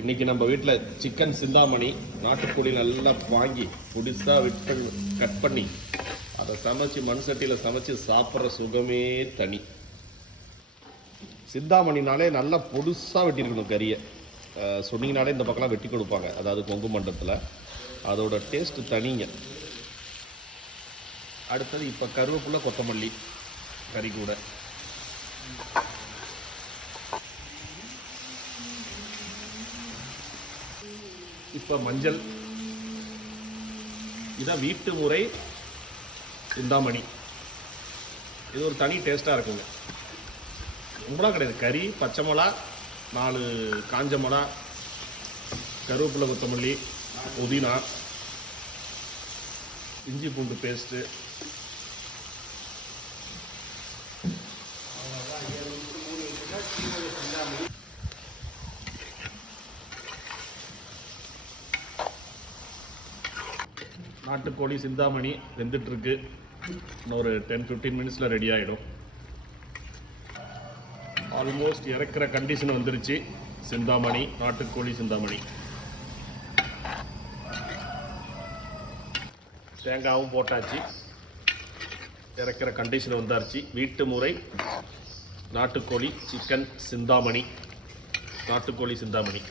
இன்றைக்கி நம்ம வீட்டில் சிக்கன் சிந்தாமணி நாட்டுக்கோழி நல்லா வாங்கி புடிசாக விட்டு கட் பண்ணி அதை சமைச்சு மண் சட்டியில் சமைச்சு சாப்பிட்ற சுகமே தனி. சிந்தாமணினாலே நல்லா பொடுசாக வெட்டியிருக்கணும் கறியை. சொன்னீங்கனாலே இந்த பக்கம்லாம் வெட்டி கொடுப்பாங்க, அதாவது கொங்கு மண்டலத்தில். அதோட டேஸ்ட்டு தனிங்க. அடுத்தது இப்போ கருவேப்பிலை கொத்தமல்லி கறி கூட. இப்போ மஞ்சள். இதான் வீட்டு முறை சிந்தாமணி. இது ஒரு தனி டேஸ்ட்டாக இருக்குங்க. ரொம்பலாம் கிடையாது. கறி, பச்சை மிளகா, 4 காஞ்ச மிளகா, கருவேப்பிலை கொத்தமல்லி, புதினா, இஞ்சி பூண்டு பேஸ்ட்டு, நாட்டுக்கோழி சிந்தாமணி வெந்துட்டுருக்கு. இன்னொரு 10-15 மினிட்ஸில் ரெடி ஆகிடும். ஆல்மோஸ்ட் இறக்குற கண்டிஷன் வந்துருச்சு. சிந்தாமணி, நாட்டுக்கோழி சிந்தாமணி. தேங்காயும் போட்டாச்சு. இறக்குற கண்டிஷன் வந்தாச்சு. வீட்டு முறை நாட்டுக்கோழி சிக்கன் சிந்தாமணி, நாட்டுக்கோழி சிந்தாமணி.